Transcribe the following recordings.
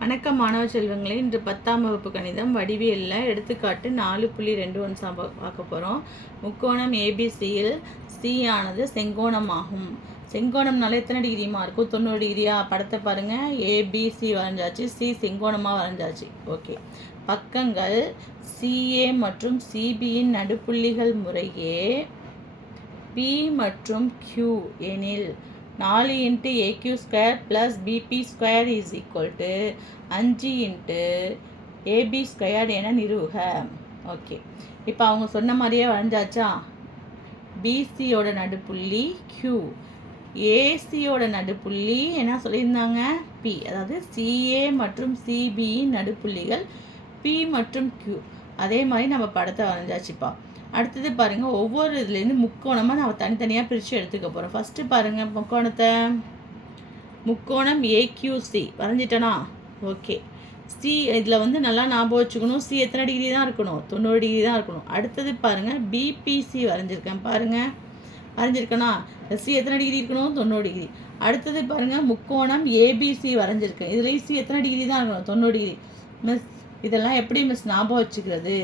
வணக்கம் மாணவ செல்வங்களே, இன்று 10ஆம் வகுப்பு கணிதம் வடிவியலில் எடுத்துக்காட்டு 4.21 பார்க்க போகிறோம். முக்கோணம் ஏபிசியில் சி ஆனது செங்கோணமாகும். செங்கோணம்னால எத்தனை டிகிரிமா இருக்கும்? 90 டிகிரியா? படத்தை பாருங்கள். ஏபிசி வரைஞ்சாச்சு, சி செங்கோணமாக வரைஞ்சாச்சு. ஓகே, பக்கங்கள் சிஏ மற்றும் சிபியின் நடுப்புள்ளிகள் முறையே பி மற்றும் கியூ எனில் 4 × AQ² + BP² = 5 × AB² என நிறுவுக. ஓகே, இப்போ அவங்க சொன்ன மாதிரியே வரைஞ்சாச்சா? பிசியோட நடுப்புள்ளி Q, ஏசியோட நடுப்புள்ளி என்ன சொல்லியிருந்தாங்க? P. அதாவது சிஏ மற்றும் சிபியின் நடுப்புள்ளிகள் P மற்றும் Q. அதே மாதிரி நம்ம படத்தை வரைஞ்சாச்சுப்பா. அடுத்தது பாருங்கள், ஒவ்வொரு இதுலேருந்து முக்கோணமாக நம்ம தனித்தனியாக பிரித்து எடுத்துக்க போகிறோம். ஃபஸ்ட்டு பாருங்கள், முக்கோணம் ஏக்யூசி வரைஞ்சிட்டனா? ஓகே, சி இதில் வந்து நல்லா ஞாபகம் வச்சுக்கணும். சி எத்தனை டிகிரி தான் இருக்கணும்? 90 டிகிரி தான் இருக்கணும். அடுத்தது பாருங்கள், பிபிசி வரைஞ்சிருக்கேன். பாருங்கள், வரைஞ்சிருக்கேனா? சி எத்தனை டிகிரி இருக்கணும்? 90 டிகிரி. அடுத்தது பாருங்கள், முக்கோணம் ஏபிசி வரைஞ்சிருக்கேன். இதுலேயும் சி எத்தனை டிகிரி தான் இருக்கணும்? 90 டிகிரி. மிஸ், இதெல்லாம் எப்படி மிஸ் ஞாபகம் வச்சுக்கிறது?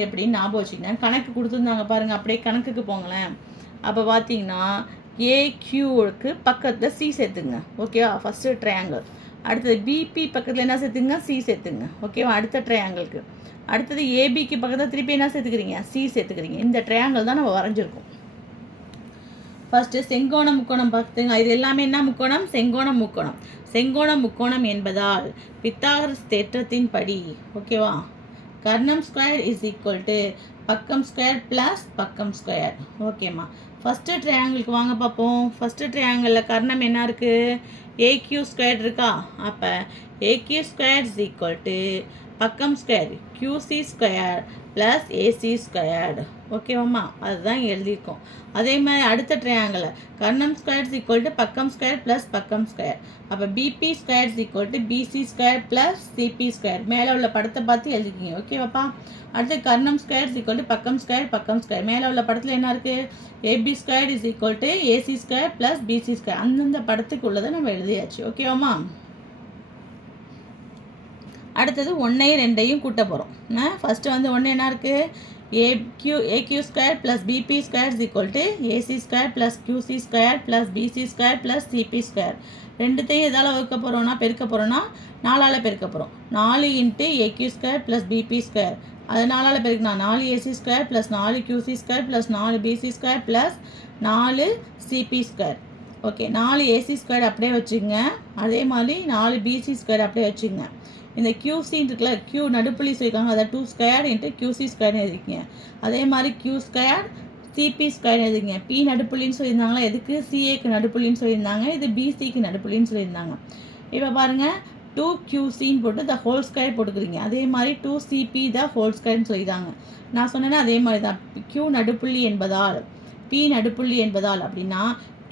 எப்படின்னு ஞாபகம் வச்சுக்கிட்டேன். கணக்கு கொடுத்துருந்தாங்க பாருங்கள், அப்படியே கணக்குக்கு போங்களேன். அப்போ பார்த்தீங்கன்னா ஏக்யூவுக்கு பக்கத்தில் சி சேர்த்துங்க. ஓகேவா? First triangle. அடுத்தது பிபி பக்கத்தில் என்ன சேர்த்துங்க? சி சேர்த்துங்க. ஓகேவா? அடுத்த ட்ரையாங்கிளுக்கு. அடுத்தது ஏபிக்கு பக்கத்தில் திருப்பி என்ன சேர்த்துக்கிறீங்க? சி சேர்த்துக்கிறீங்க. இந்த ட்ரையாங்கிள் தான் நம்ம வரைஞ்சிருக்கோம். ஃபஸ்ட்டு செங்கோண முக்கோணம் பார்த்துங்க. இது எல்லாமே என்ன முக்கோணம்? செங்கோண முக்கோணம். செங்கோண முக்கோணம் என்பதால் பித்தாகரஸ் தேற்றத்தின் படி, ஓகேவா, கர்ணம் ஸ்கொயர் = பக்கம் ஸ்கொயர் ப்ளஸ் பக்கம் ஸ்கொயர். ஓகேம்மா, ஃபஸ்ட்டு ட்ரையாங்கிளுக்கு வாங்க பார்ப்போம். ஃபஸ்ட்டு ட்ரையாங்கிளில் கர்ணம் என்ன இருக்குது? AQ² இருக்கா? அப்போ AQ² = பக்கம் ஸ்கொயர் QC² ப்ளஸ் AC². ஓகேவாம்மா, அதுதான் எழுதியிருக்கோம். அதே மாதிரி அடுத்த ட்ரையாங்கிளில் கர்ணம் ஸ்கொயர் = பக்கம் ஸ்கொயர் ப்ளஸ் பக்கம் ஸ்கொயர். அப்போ BP² = BC² ப்ளஸ் CP². மேலே உள்ள படத்தை பார்த்து எழுதிக்கிங்க. ஓகேவாப்பா? அடுத்து கர்ணம் ஸ்கொயர் = பக்கம் ஸ்கொயர் பக்கம் ஸ்கொயர். மேலே உள்ள படத்தில் என்ன இருக்குது? AB² = AC² plus BC². அந்தந்த படத்துக்கு உள்ளதை நம்ம எழுதியாச்சு. ஓகேவாம்மா? அடுத்தது 1ஐயும் 2ஐயும் கூட்ட போகிறோம். ஃபஸ்ட்டு வந்து 1 என்ன இருக்குது? AQ² + BP² = AC² plus QC² plus BC² plus CP². ரெண்டுத்தையும் எதால் வகுக்க போகிறோம்னா, பெருக்க போகிறோன்னா 4ஆல் பெருக்க போகிறோம். 4 × AQ² ப்ளஸ் BP². அது 4ஆல் பெருக்குனா 4 AC² plus 4 QC² plus 4 BC² plus 4 CP². Okay, 4 AC² அப்படியே வச்சுக்கோங்க. அதே மாதிரி 4 BC² அப்படியே வச்சுக்கோங்க. இந்த QC இருக்குல்ல, Q நடுப்புள்ளி சொல்லியிருக்காங்க, அதை 2² × QC² எழுதிக்கிங்க. அதே மாதிரி Q² CP² எழுதிங்க. P நடுப்புள்ளின்னு சொல்லியிருந்தாங்களா? எதுக்கு? CAக்கு நடுப்புள்ளின்னு சொல்லியிருந்தாங்க. இது BCக்கு நடுப்புள்ளின்னு சொல்லியிருந்தாங்க. இப்போ பாருங்கள், 2QCன்னு போட்டு த ஹோல் ஸ்கொயர் போட்டுக்கிறீங்க. அதே மாதிரி 2CP த ஹோல் ஸ்கொயர்னு சொல்லியிருந்தாங்க. நான் சொன்னேன்னா அதே மாதிரி தான். Q நடுப்புள்ளி என்பதால், P நடுப்புள்ளி என்பதால் அப்படின்னா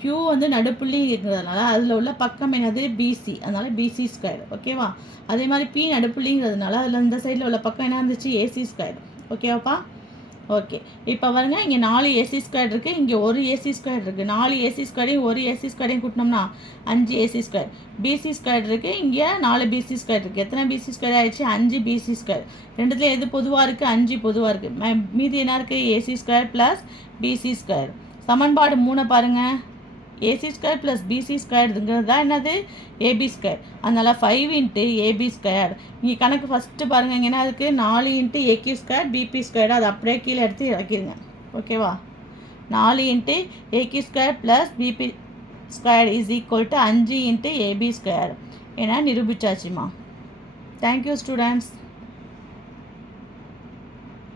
Q வந்து நடுப்புள்ளி இருக்கிறதுனால அதில் உள்ள பக்கம் என்னது? BC. அதனால் BC². ஓகேவா? அதே மாதிரி P நடுப்புள்ளிங்கிறதுனால அதில் இந்த சைடில் உள்ள பக்கம் என்ன இருந்துச்சு? AC². ஓகேவாப்பா? ஓகே, இப்போ பாருங்க, இங்கே 4 AC² இருக்குது, இங்கே 1 AC² இருக்குது. 4 AC²யும் 1 AC² கூட்டினோம்னா 5 AC². BC² இருக்குது, இங்கே 4 BC² இருக்குது. எத்தனை BC² ஆயிடுச்சு? 5 BC². ரெண்டுத்துல எது பொதுவாக இருக்குது? 5 பொதுவாக இருக்குது. மீதி என்ன இருக்குது? AC² plus BC². சமன்பாடு 3 பாருங்கள். AC² ப்ளஸ் BC²ங்கிறது தான் என்னது? AB². அதனால் 5 × AB². இங்கே கணக்கு ஃபஸ்ட்டு பாருங்கள், இங்கே என்ன இருக்குது? 4 × AQ² BP². அது அப்படியே கீழே எடுத்து இறக்கிடுங்க. ஓகேவா? 4 × AQ² ப்ளஸ் BP² = 5 × AB² என நிரூபிச்சாச்சுமா. Thank you students.